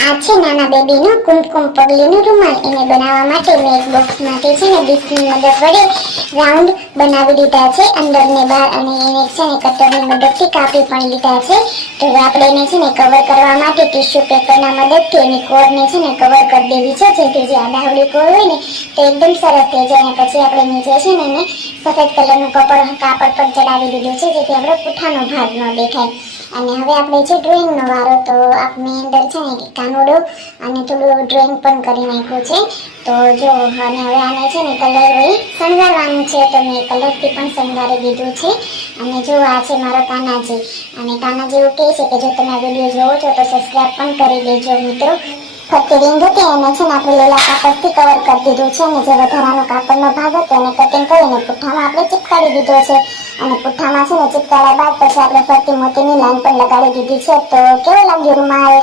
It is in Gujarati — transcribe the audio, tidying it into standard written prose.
આ છે નાના બેબીનો કુમકુમ પગલીનો રૂમાલ. એને બનાવવા માટે મેં એક બોક્સમાંથી છે ને ડીશની મદદ વડે રાઉન્ડ બનાવી દીધા છે અંદર ને બહાર, અને એને છે ને કટરની મદદથી કાપી પણ લીધા છે. તો આપણે એને છે ને કવર કરવા માટે ટીશ્યુ પેપરના મદદથી એની કોરને છે ને કવર કરી દેવી છે, જેથી જે આડાવડી કોર હોય ને તો એકદમ સરસ થઈ જાય. અને પછી આપણે નીચે છે ને એને સફેદ કલરનું કાપડ પર ચડાવી દીધું છે, જેથી આપણે પુઠ્ઠાનો ભાગ ન દેખાય. અને હવે આપણે છે ડ્રોઈંગનો વારો. તો આપણે અંદર છે ને કાનુડો અને થોડું ડ્રોઈંગ પણ કરી નાખ્યું છે. તો જો અને હવે આને છે ને કલર વળી શણગારવાનું છે, તો મેં કલરથી પણ શણગારી દીધું છે. અને જો આ છે મારો કાનાજી. અને કાનાજી એવું કહે છે કે જો તમે આ વિડીયો જોવો છો તો સબસ્ક્રાઈબ પણ કરી દેજો મિત્રો. ફરતી રીંગ હતી એને છે ને આપણે લીલા કાપડથી કવર કરી દીધું છે, અને જે વધારાનો કાપડનો ભાગ હતો એને કટિંગ કરીને પુઠ્ઠામાં આપણે ચિપકાવી દીધો છે. અને પુઠ્ઠામાં છે ને ચિપકાવ્યા બાદ પછી આપણે ફરતી મોતીની લાઈન પણ લગાડી દીધી છે. તો કેવો લાગ્યો રૂમાલ?